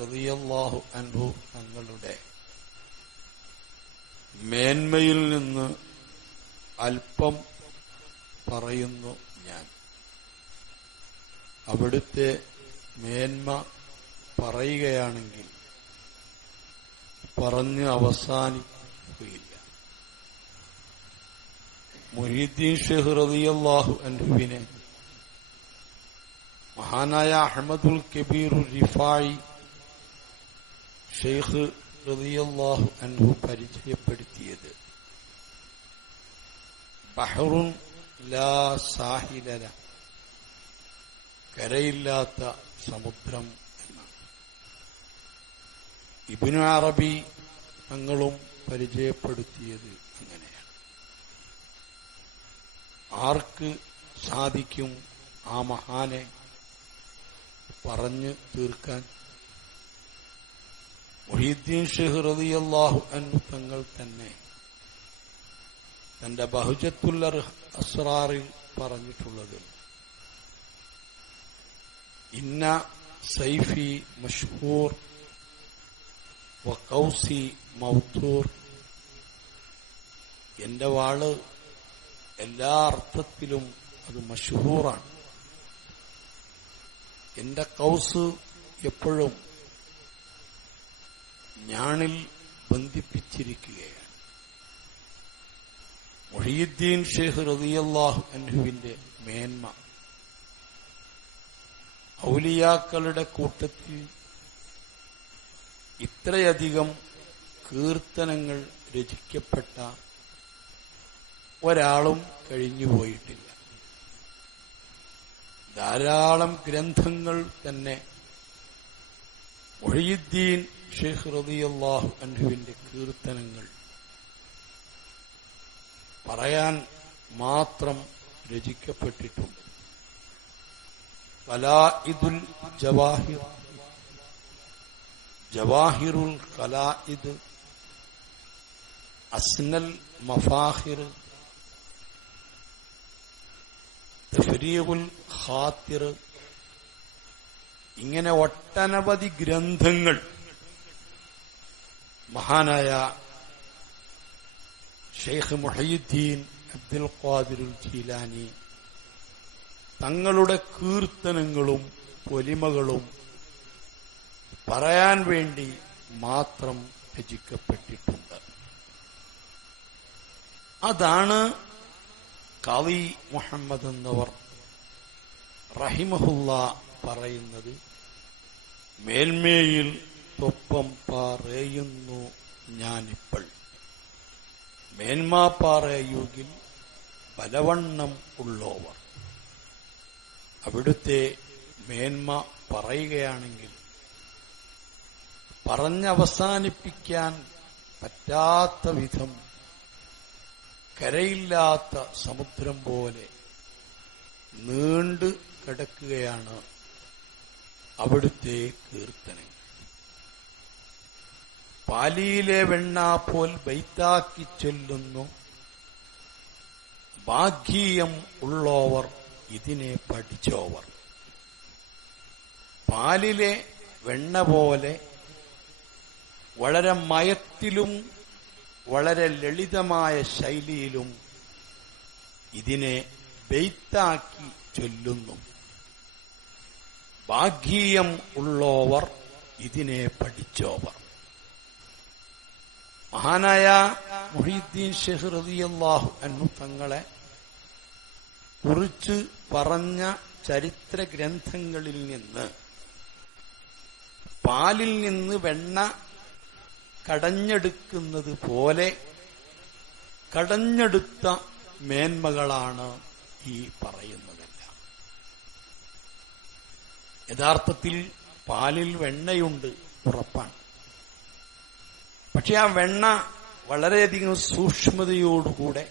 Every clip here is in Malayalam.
റളിയല്ലാഹു അൻഭു തങ്ങളുടെ മേന്മയിൽ നിന്ന് അല്പം പറയുന്നു ഞാൻ. അവിടുത്തെ മേന്മ പറയുകയാണെങ്കിൽ പറഞ്ഞ് അവസാനിക്കുകയില്ല. മൊഹീദ്ദീൻ ഷെഹ് റളിയല്ലാഹു അൻഹുവിനെ മഹാനായ അഹമ്മദുൽ കബീർ റിഫായി ഷെയ്ഖ് റളിയല്ലാഹു അൻഹു പരിചയപ്പെടുത്തിയത്. ബഹറുൻ ലാ സാഹിലല കരയില്ലാത്ത സമുദ്രം എന്നാണ്. ഇബിനു അറബി തങ്ങളും പരിചയപ്പെടുത്തിയത് അങ്ങനെയാണ്. ആർക്ക് സാധിക്കും ആ മഹാനെ? പറഞ്ഞു തീർക്കാൻ മൊഹീദ്ദീൻ ഷെഹ് റളിയല്ലാഹു അൻഹു തങ്ങൾ തന്നെ തന്റെ ബഹുജത്തുല്ല അസ്രാറിൽ പറഞ്ഞിട്ടുള്ളത് ഇന്ന സൈഫി മഷ്ഹൂർ വക്കൗസി മൗത്തൂർ എന്റെ വാൾ എല്ലാ അർത്ഥത്തിലും അത് മഷ്ഹൂറാണ്. എന്റെ കൗസ് എപ്പോഴും ഞാണിൽ ബന്ധിപ്പിച്ചിരിക്കുകയാണ്. മൊഹീദ്ദീൻ ഷെയ്ഖ് റളിയല്ലാഹു അൻഹുവിന്റെ മേന്മ. ഔലിയാക്കളുടെ കൂട്ടത്തിൽ ഇത്രയധികം കീർത്തനങ്ങൾ രചിക്കപ്പെട്ട ഒരാളും കഴിഞ്ഞുപോയിട്ടില്ല ധാരാളം ഗ്രന്ഥങ്ങൾ തന്നെ മൊഹീദ്ദീൻ ഷെയ്ഖ് റളിയല്ലാഹു അൻഹുവിന്റെ കീർത്തനങ്ങൾ. പറയാൻ മാത്രം രചിക്കപ്പെട്ടിട്ടുണ്ട്. കലാഇദുൽ ജവാഹിർ. ജവാഹിറുൽ കലാഇദ്. അസ്നൽ മഫാഹിർ. തഫരീഖുൽ ഖാത്തിർ. ഇങ്ങനെ ഒട്ടനവധി ഗ്രന്ഥങ്ങൾ മഹാനായ ഷെയ്ഖ് മുഹയുദ്ദീൻ അബ്ദുൽ ഖാദിറുൽ ജീലാനി. തങ്ങളുടെ കീർത്തനങ്ങളും പൊലിമകളും പറയാൻ വേണ്ടി മാത്രം രചിക്കപ്പെട്ടിട്ടുണ്ട്. അതാണ് കവി മുഹമ്മദ് എന്നവർ റഹിമഹുല്ല പറയുന്നത്. മേൽമേയിൽ തൊപ്പം പാറയുന്നു ഞാനിപ്പോൾ. മേന്മാപ്പാറയുകിൽ ബലവണ്ണം ഉള്ളോവർ. അവിടുത്തെ മേന്മ പറയുകയാണെങ്കിൽ പറഞ്ഞവസാനിപ്പിക്കാൻ പറ്റാത്ത വിധം കരയില്ലാത്ത സമുദ്രം പോലെ നീണ്ടു കിടക്കുകയാണ് അവിടുത്തെ കീർത്തനങ്ങൾ. പാലിയിലെ വെണ്ണ പോൽ ബൈത്താക്കി ചൊല്ലുന്നു. ഭാഗ്യം ഉള്ളോവർ ഇതിനെ പഠിച്ചോവർ. പാലിലെ വെണ്ണ പോലെ വളരെ മയത്തിലും വളരെ ലളിതമായ ശൈലിയിലും ഇതിനെ ബെയ്ത്താക്കി ചൊല്ലുന്നു. ഭാഗ്യം ഉള്ളോവർ ഇതിനെ പഠിച്ചോവർ. മഹാനായ മുഹീദ്ദീൻ ഷെഹ് റളിയല്ലാഹു അൻഹു തങ്ങളെ കുറിച്ച് പറഞ്ഞ ചരിത്ര ഗ്രന്ഥങ്ങളിൽ നിന്ന് പാലിൽ നിന്ന് വെണ്ണ കടഞ്ഞെടുക്കുന്നത് പോലെ കടഞ്ഞെടുത്ത മേന്മകളാണ് ഈ പറയുന്നതെല്ലാം. യഥാർത്ഥത്തിൽ പാലിൽ വെണ്ണയുണ്ട് ഉറപ്പാണ്. പക്ഷെ ആ വെണ്ണ വളരെയധികം സൂക്ഷ്മതയോടുകൂടെ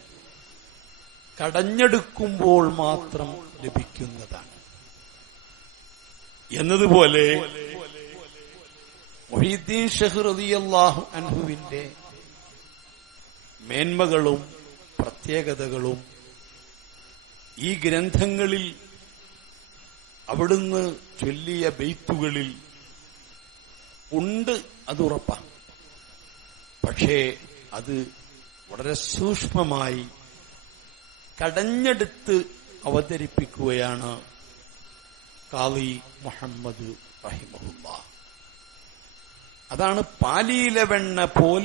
കടഞ്ഞെടുക്കുമ്പോൾ മാത്രം ലഭിക്കുന്നതാണ്. എന്നതുപോലെ മൊഹീദ്ദീൻ ഷെഹ് റളിയല്ലാഹു അൻഹുവിന്റെ മേന്മകളും പ്രത്യേകതകളും ഈ ഗ്രന്ഥങ്ങളിൽ അവിടുന്ന് ചൊല്ലിയ ബെയ്ത്തുകളിൽ ഉണ്ട് അത് ഉറപ്പാണ് പക്ഷേ അത് വളരെ സൂക്ഷ്മമായി കടഞ്ഞെടുത്ത് അവതരിപ്പിക്കുകയാണ് കാളി മുഹമ്മദ് റഹിമഹുല്ല. അതാണ് പാലിയിലെ വെണ്ണ പോൽ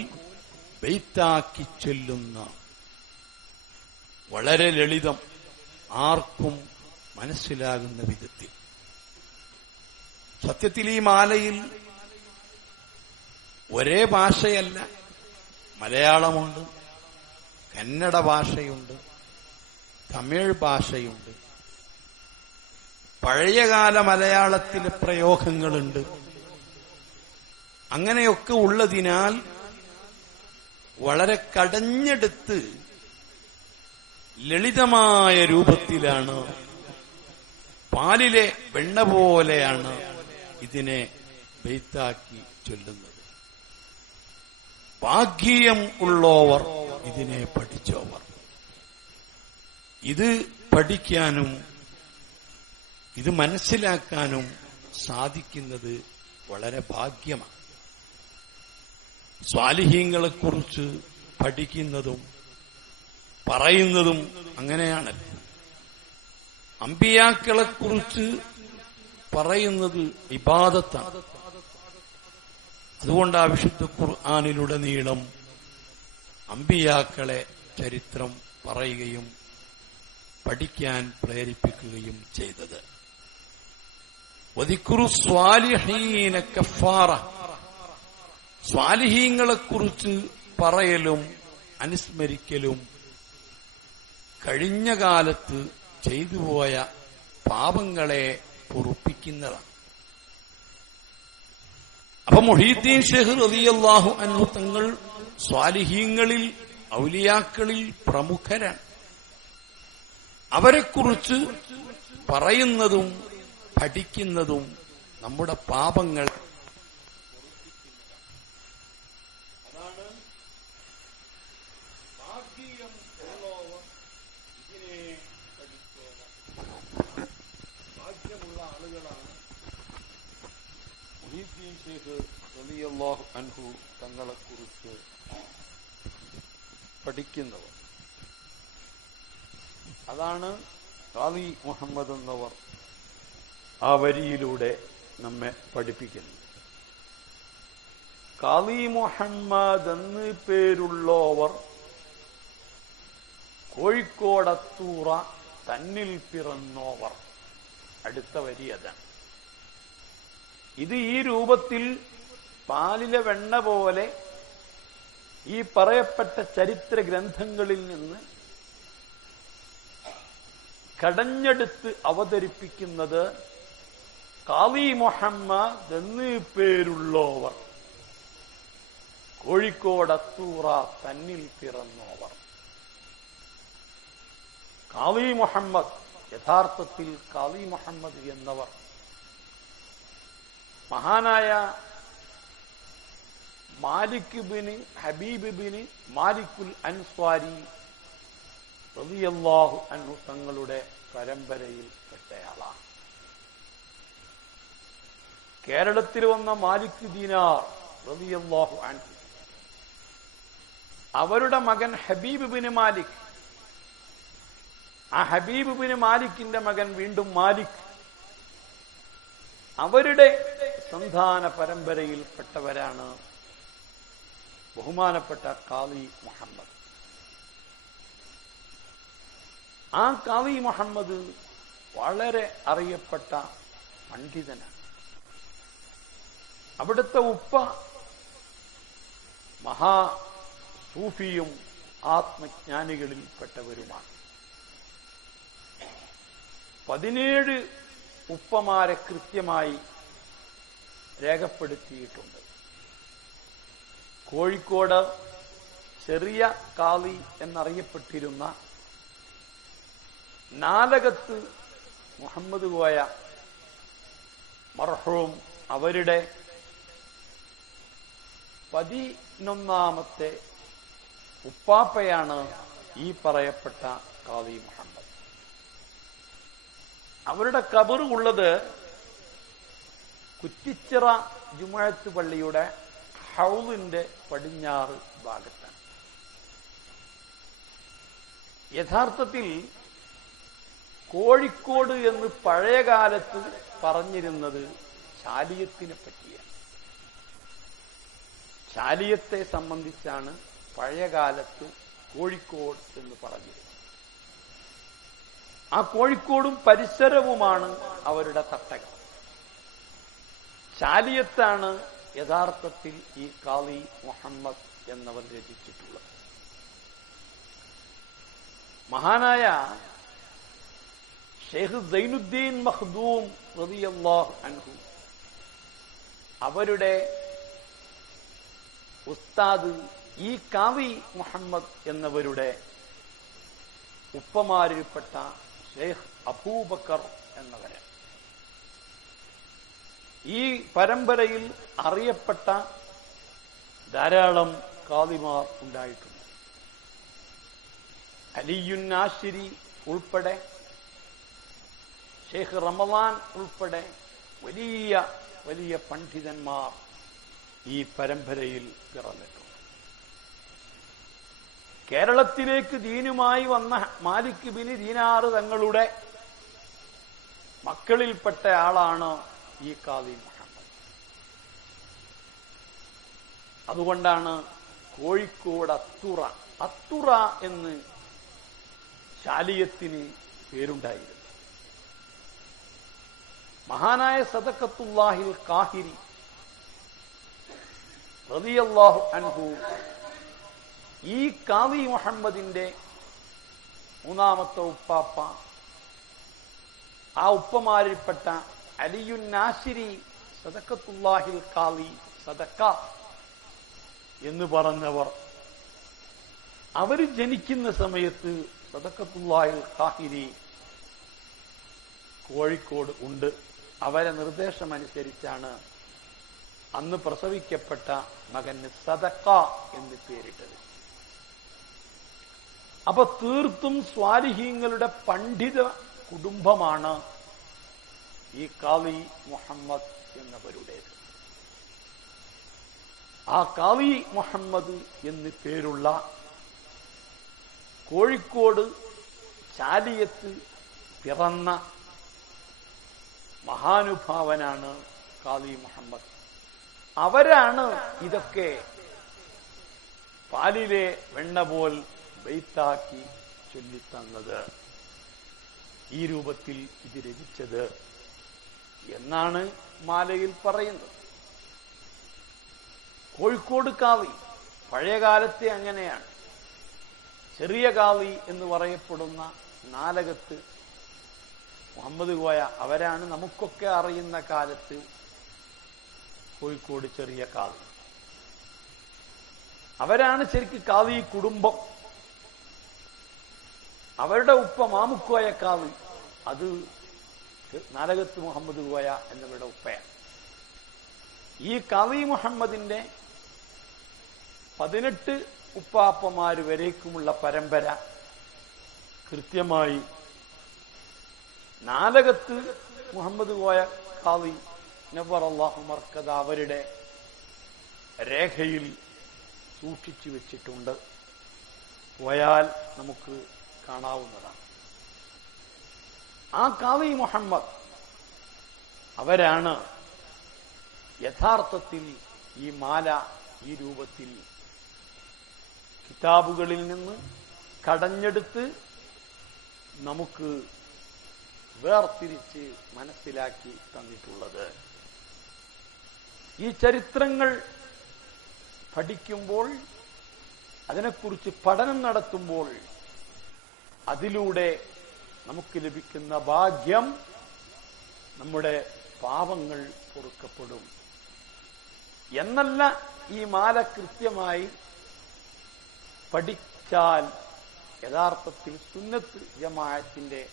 വെയ്ത്താക്കി ചൊല്ലുന്ന വളരെ ലളിതം ആർക്കും മനസ്സിലാകുന്ന വിധത്തിൽ. സത്യത്തിൽ ഈ മാലയിൽ ഒരേ ഭാഷയല്ല മലയാളമുണ്ട് കന്നഡ ഭാഷയുണ്ട് തമിഴ് ഭാഷയുണ്ട്. പഴയകാല മലയാളത്തിലെ പ്രയോഗങ്ങളുണ്ട്. അങ്ങനെയൊക്കെ ഉള്ളതിനാൽ വളരെ കടഞ്ഞെടുത്ത് ലളിതമായ രൂപത്തിലാണ് പാലിലെ വെണ്ണ പോലെയാണ് ഇതിനെ ബെയ്ത്താക്കി ചൊല്ലുന്നത്. ഭാഗ്യം ഉള്ളോവർ ഇതിനെ പഠിച്ചോവർ. ഇത് പഠിക്കാനും ഇത് മനസ്സിലാക്കാനും സാധിക്കുന്നത് വളരെ ഭാഗ്യമാണ്. സ്വാലിഹീങ്ങളെക്കുറിച്ച് പഠിക്കുന്നതും പറയുന്നതും അങ്ങനെയാണ് അമ്പിയാക്കളെക്കുറിച്ച് പറയുന്നത് ഇബാദത്താണ്. അതുകൊണ്ട് ആ വിശുദ്ധ ഖുർആാനിലുടനീളം അമ്പിയാക്കളെ ചരിത്രം പറയുകയും പഠിക്കാൻ പ്രേരിപ്പിക്കുകയും ചെയ്തത്. സ്വാലിഹീങ്ങളെക്കുറിച്ച് പറയലും അനുസ്മരിക്കലും കഴിഞ്ഞ കാലത്ത് ചെയ്തുപോയ പാപങ്ങളെ പൊറുപ്പിക്കുന്നതാണ്. അപ്പൊ മൊഹീദ്ദീൻ ഷെഹ് റതിയല്ലാഹു അൻഹു തങ്ങൾ സ്വാലിഹീങ്ങളിൽ ഔലിയാക്കളിൽ പ്രമുഖരാണ്. അവരെക്കുറിച്ച് പറയുന്നതും പഠിക്കുന്നതും നമ്മുടെ പാപങ്ങൾ അൻഹു തങ്ങളെക്കുറിച്ച് പഠിക്കുന്നവർ. അതാണ് ഖാദി മുഹമ്മദ് എന്നവർ ആ വരിയിലൂടെ നമ്മെ പഠിപ്പിക്കുന്നത്. ഖാദി മുഹമ്മദ് എന്ന് പേരുള്ളവർ കോഴിക്കോടത്തൂറ തന്നിൽ പിറന്നോവർ. അടുത്ത വരി അതാണ്. ഇത് ഈ രൂപത്തിൽ പാലിലെ വെണ്ണ പോലെ ഈ പറയപ്പെട്ട ചരിത്ര ഗ്രന്ഥങ്ങളിൽ നിന്ന് കടഞ്ഞെടുത്ത് അവതരിപ്പിക്കുന്നത് കാവി മുഹമ്മദ് എന്നീ പേരുള്ളവർ. കോഴിക്കോടത്തൂറ തന്നിൽ പിറന്നോവർ. കാവി മുഹമ്മദ് യഥാർത്ഥത്തിൽ കാവി മുഹമ്മദ് എന്നവർ. മഹാനായ മാലിക് ബിന് ഹബീബ് ബിന് മാലിക്കുൽ അൻസ്വാരി റബിയല്ലാഹു അൻഹു തങ്ങളുടെ പരമ്പരയിൽ പെട്ടയാളാണ്. കേരളത്തിൽ വന്ന മാലിക് ദീനാർ റബിയല്ലാഹു അൻഹു അവരുടെ മകൻ ഹബീബ് ബിന് മാലിക് ആ ഹബീബ് ബിന് മാലിക്കിന്റെ മകൻ വീണ്ടും മാലിക്. അവരുടെ സന്താന പരമ്പരയിൽപ്പെട്ടവരാണ് ബഹുമാനപ്പെട്ട കാവി മുഹമ്മദ്. ആ കാവി മുഹമ്മദ് വളരെ അറിയപ്പെട്ട പണ്ഡിതനാണ്. അവിടുത്തെ ഉപ്പ മഹാ സൂഫിയും ആത്മജ്ഞാനികളിൽപ്പെട്ടവരുമാണ്. പതിനേഴ് ഉപ്പമാരെ കൃത്യമായി രേഖപ്പെടുത്തിയിട്ടുണ്ട്. കോഴിക്കോട് ചെറിയ കാളി എന്നറിയപ്പെട്ടിരുന്ന നാലകത്ത് മുഹമ്മദ് കോയ മർഹവും അവരുടെ പതിനൊന്നാമത്തെ ഉപ്പാപ്പയാണ് ഈ പറയപ്പെട്ട കാളി മുഹമ്മദ്. അവരുടെ കബറ് ഉള്ളത് കുറ്റിച്ചിറ ജുമഴത്ത് പള്ളിയുടെ ഹൗലിന്റെ പടിഞ്ഞാറ് ഭാഗത്താണ്. യഥാർത്ഥത്തിൽ കോഴിക്കോട് എന്ന് പഴയ കാലത്ത് പറഞ്ഞിരുന്നത് ശാലിയത്തിനെ പറ്റിയാണ്. ശാലിയത്തെ സംബന്ധിച്ചാണ് പഴയ കാലത്ത് കോഴിക്കോട് എന്ന് പറഞ്ഞിരുന്നത്. ആ കോഴിക്കോടും പരിസരവുമാണ് അവരുടെ തട്ടകം. ശാലിയത്താണ് യഥാർത്ഥത്തിൽ ഈ കാളി മുഹമ്മദ് എന്നവർ രചിച്ചിട്ടുള്ളത്. മഹാനായ ഷെയ്ഖ് സൈനുദ്ദീൻ മഹ്ദൂം റതിയല്ലാഹ് അൻഹു അവരുടെ ഉസ്താദ് ഈ കാവി മുഹമ്മദ് എന്നവരുടെ ഉപ്പമാരിൽപ്പെട്ട ഷെയ്ഖ് അബൂബക്കർ എന്നവരെ ഈ പരമ്പരയിൽ അറിയപ്പെട്ട ധാരാളം കാതിമാർ ഉണ്ടായിട്ടുണ്ട്. അലിയുന്നാശിരി ഉൾപ്പെടെ ഷെയ്ഖ് റമദാൻ ഉൾപ്പെടെ വലിയ വലിയ പണ്ഡിതന്മാർ ഈ പരമ്പരയിൽ പിറന്നിട്ടുണ്ട്. കേരളത്തിലേക്ക് ദീനുമായി വന്ന മാലിക് ബിനി ദീനാറ് തങ്ങളുടെ മക്കളിൽപ്പെട്ട ആളാണ് ഈ കാവി മുഹമ്മദ് അതുകൊണ്ടാണ് കോഴിക്കോട് അത്തുറ അത്തുറ എന്ന് ശാലിയത്തിന് പേരുണ്ടായിരുന്നു മഹാനായ സദക്കത്തുല്ലാഹിൽ കാഹിരി റബിയല്ലാഹു അൻഹു ഈ കാവി മുഹമ്മദിന്റെ മൂന്നാമത്തെ ഉപ്പാപ്പ ആ ഉപ്പമാരിൽപ്പെട്ട അലിയുൻ നാസിരി സദക്കത്തുല്ലാഹിൽ കാളി സദക്ക എന്ന് പറഞ്ഞവർ. അവർ ജനിക്കുന്ന സമയത്ത് സദക്കത്തുല്ലാഹിൽ കാഹിരി കോഴിക്കോട് ഉണ്ട്. അവരെ നിർദ്ദേശമനുസരിച്ചാണ് അന്ന് പ്രസവിക്കപ്പെട്ട മകന് സദക്ക എന്ന് പേരിട്ടത്. അപ്പൊ തീർത്തും സ്വാലിഹീങ്ങളുടെ പണ്ഡിത കുടുംബമാണ് ഈ കാവി മുഹമ്മദ് എന്നവരുടേത്. ആ കാവി മുഹമ്മദ് എന്ന് പേരുള്ള കോഴിക്കോട് ചാലിയത്ത് പിറന്ന മഹാനുഭാവനാണ് കാവി മുഹമ്മദ്. അവരാണ് ഇതൊക്കെ പാലിലെ വെണ്ണ പോൽ വെയ്ത്താക്കി ചൊല്ലിത്തന്നത്. ഈ രൂപത്തിൽ ഇത് രചിച്ചത് എന്നാണ് മാലയിൽ പറയുന്നത്. കോഴിക്കോട് കാവി പഴയകാലത്തെ അങ്ങനെയാണ്. ചെറിയ കാവി എന്ന് പറയപ്പെടുന്ന നാലകത്ത് മുഹമ്മദ് കോയ അവരാണ് നമുക്കൊക്കെ അറിയുന്ന കാലത്ത് കോഴിക്കോട് ചെറിയ കാവി. അവരാണ് ശരിക്ക് കാവി കുടുംബം. അവരുടെ ഉപ്പ മാമുക്കോയ കാവി അത് നാലകത്ത് മുഹമ്മദ് കോയ എന്നിവരുടെ ഉപ്പയാണ്. ഈ കവി മുഹമ്മദിന്റെ പതിനെട്ട് ഉപ്പാപ്പമാര് വരേക്കുമുള്ള പരമ്പര കൃത്യമായി നാലകത്ത് മുഹമ്മദ് കോയ കാവി നബർ അള്ളാഹു മർക്കത അവരുടെ രേഖയിൽ സൂക്ഷിച്ചു വെച്ചിട്ടുണ്ട്. പോയാൽ നമുക്ക് കാണാവുന്നതാണ്. ആ കാവി മുഹമ്മദ് അവരാണ് യഥാർത്ഥത്തിൽ ഈ മാല ഈ രൂപത്തിൽ കിതാബുകളിൽ നിന്ന് കടഞ്ഞെടുത്ത് നമുക്ക് വേർതിരിച്ച് മനസ്സിലാക്കി തന്നിട്ടുള്ളത്. ഈ ചരിത്രങ്ങൾ പഠിക്കുമ്പോൾ അതിനെക്കുറിച്ച് പഠനം നടത്തുമ്പോൾ അതിലൂടെ നമുക്ക് ലഭിക്കുന്ന ഭാഗ്യം നമ്മുടെ പാപങ്ങൾ പൊറുക്കപ്പെടും. എന്നല്ല ഈ മാല കൃത്യമായി പഠിച്ചാൽ യഥാർത്ഥത്തിൽ സുന്നത്ത് ജമാഅത്തിന്റെ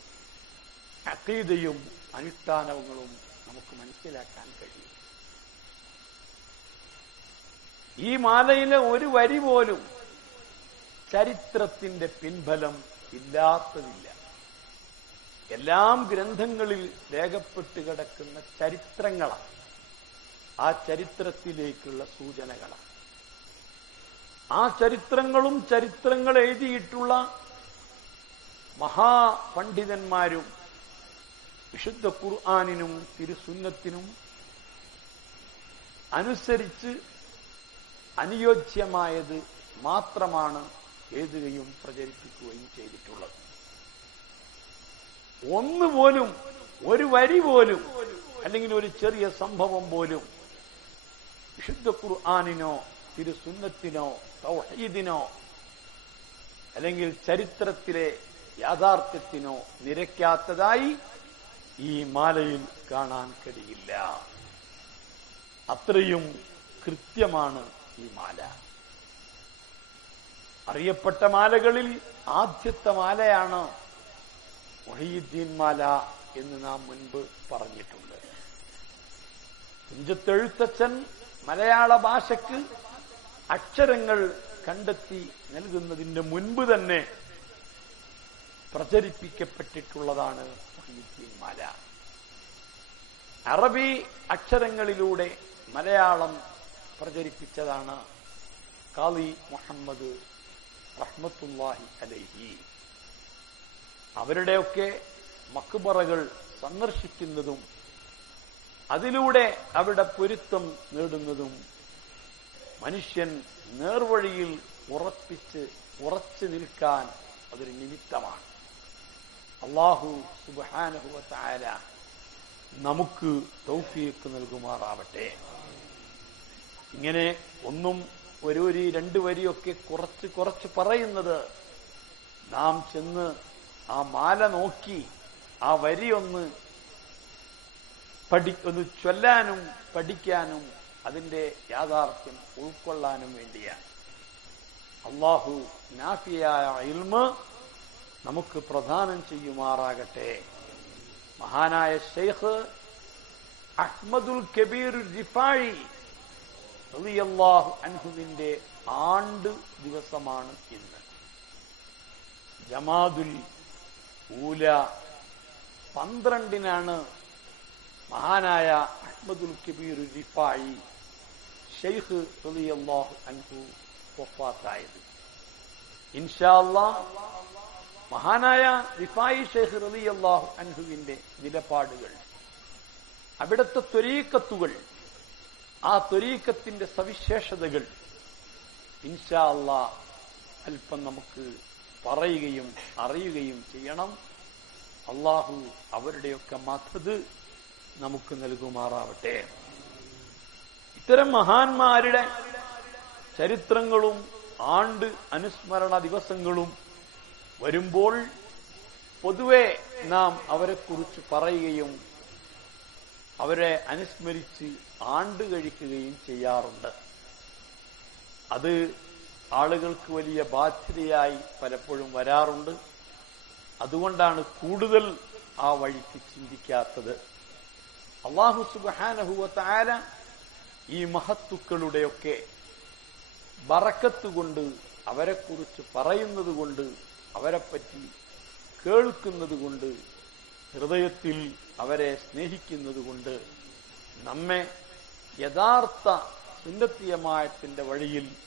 അതീതയും അനുഷ്ഠാനങ്ങളും നമുക്ക് മനസ്സിലാക്കാൻ കഴിയും. ഈ മാലയിലെ ഒരു വരി പോലും ചരിത്രത്തിന്റെ പിൻബലം ഇല്ലാത്തതില്ല. എല്ലാം ഗ്രന്ഥങ്ങളിൽ രേഖപ്പെട്ട് കിടക്കുന്ന ചരിത്രങ്ങളാണ്. ആ ചരിത്രത്തിലേക്കുള്ള സൂചനകളാണ്. ആ ചരിത്രങ്ങളും ചരിത്രങ്ങൾ എഴുതിയിട്ടുള്ള മഹാപണ്ഡിതന്മാരും വിശുദ്ധ ഖുർആാനിനും തിരുസുന്നത്തിനും അനുസരിച്ച് അനുയോജ്യമായത് മാത്രമാണ് എഴുതുകയും പ്രചരിപ്പിക്കുകയും ചെയ്തിട്ടുള്ളത്. ഒന്നുപോലും ഒരു വരി പോലും അല്ലെങ്കിൽ ഒരു ചെറിയ സംഭവം പോലും വിശുദ്ധ ഖുർആാനിനോ തിരുസുന്നത്തിനോ തൗഹീദിനോ അല്ലെങ്കിൽ ചരിത്രത്തിലെ യാഥാർത്ഥ്യത്തിനോ നിരക്കാത്തതായി ഈ മാലയിൽ കാണാൻ കഴിയില്ല. അത്രയും കൃത്യമാണ് ഈ മാല. അറിയപ്പെട്ട മാലകളിൽ ആദ്യത്തെ മാലയാണ് മൊഹീദ്ദീൻ മാല എന്ന് നാം മുൻപ് പറഞ്ഞിട്ടുണ്ട്. തുഞ്ചത്തെഴുത്തച്ഛൻ മലയാള ഭാഷയ്ക്ക് അക്ഷരങ്ങൾ കണ്ടെത്തി നൽകുന്നതിന്റെ മുൻപ് തന്നെ പ്രചരിപ്പിക്കപ്പെട്ടിട്ടുള്ളതാണ് മൊഹീദ്ദീൻ മാല. അറബി അക്ഷരങ്ങളിലൂടെ മലയാളം പ്രചരിപ്പിച്ചതാണ് കാളി മുഹമ്മദ് റഹ്മത്തുല്ലാഹി അലൈഹി. അവരുടെയൊക്കെ മക്ബറകൾ സന്ദർശിക്കുന്നതും അതിലൂടെ അവരുടെ പൊരുത്തം നേടുന്നതും മനുഷ്യൻ നേർവഴിയിൽ ഉറപ്പിച്ച് ഉറച്ചു നിൽക്കാൻ അതൊരു നിമിത്തമാണ്. അള്ളാഹു സുബാനുഭവത്തായ നമുക്ക് തൗഫീക്ക് നൽകുമാറാവട്ടെ. ഇങ്ങനെ ഒന്നും ഒരു വരി രണ്ടു വരിയൊക്കെ കുറച്ച് കുറച്ച് പറയുന്നത് നാം ചെന്ന് ആ മാല നോക്കി ആ വരി ഒന്ന് പഠി ഒന്ന് ചൊല്ലാനും പഠിക്കാനും അതിന്റെ യാഥാർത്ഥ്യം ഉൾക്കൊള്ളാനും വേണ്ടിയാണ്. അള്ളാഹു നാഫിയായ ഇൽമ് നമുക്ക് പ്രദാനം ചെയ്യുമാറാകട്ടെ. മഹാനായ ഷെയ്ഖ് അഹ്മദുൽ കബീർ ജിഫാഴി റളിയല്ലാഹു അൻഹുവിന്റെ ആണ്ട് ദിവസമാണ് ഇന്ന്. ജമാദുൽ ഊല പന്ത്രണ്ടിനാണ് മഹാനായ അഹ്മദുൽ കബീർ റിഫായി ഷെയ്ഖ് റളിയല്ലാഹു അൻഹു വഫാത്തായത്. ഇൻഷാല്ല മഹാനായ റിഫായി ഷെയ്ഖ് റളിയല്ലാഹു അൻഹുവിന്റെ നിലപാടുകൾ അവിടുത്തെ ത്വരീക്കത്തുകൾ ആ ത്വരീക്കത്തിന്റെ സവിശേഷതകൾ ഇൻഷാ അല്ലാ അല്പം നമുക്ക് പറയുകയും അറിയുകയും ചെയ്യണം. അള്ളാഹു അവരുടെയൊക്കെ മതത് നമുക്ക് നൽകുമാറാവട്ടെ. ഇത്തരം മഹാന്മാരുടെ ചരിത്രങ്ങളും ആണ്ട് അനുസ്മരണ ദിവസങ്ങളും വരുമ്പോൾ പൊതുവെ നാം അവരെക്കുറിച്ച് പറയുകയും അവരെ അനുസ്മരിച്ച് ആണ്ട് കഴിക്കുകയും ചെയ്യാറുണ്ട്. അത് ആളുകൾക്ക് വലിയ ബാധ്യതയായി പലപ്പോഴും വരാറുണ്ട്. അതുകൊണ്ടാണ് കൂടുതൽ ആ വഴിക്ക് ചിന്തിക്കാത്തത്. അള്ളാഹു സുബാനഹുവത്തായ ഈ മഹത്തുക്കളുടെയൊക്കെ ബറക്കത്തുകൊണ്ട് അവരെക്കുറിച്ച് പറയുന്നത് കൊണ്ട് അവരെപ്പറ്റി കേൾക്കുന്നത് കൊണ്ട് ഹൃദയത്തിൽ അവരെ സ്നേഹിക്കുന്നത് കൊണ്ട് നമ്മെ യഥാർത്ഥ സുന്നത്തിയമായത്തിന്റെ വഴിയിൽ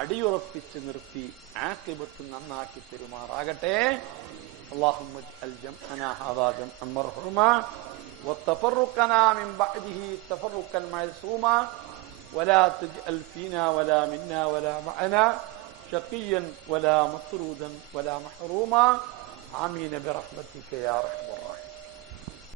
അടിയുറപ്പിച്ച് നിർത്തി ആക്കിബത്ത് നന്നാക്കി പെരുമാറാകട്ടെ اللهم اجعل جمعنا هذا جمعا مرحوما وتفرقنا من بعده تفرقا معصوما ولا تجعل فينا ولا منا ولا معنا شقيا ولا مطرودا ولا محروما آمين برحمتك يا أرحم الراحمين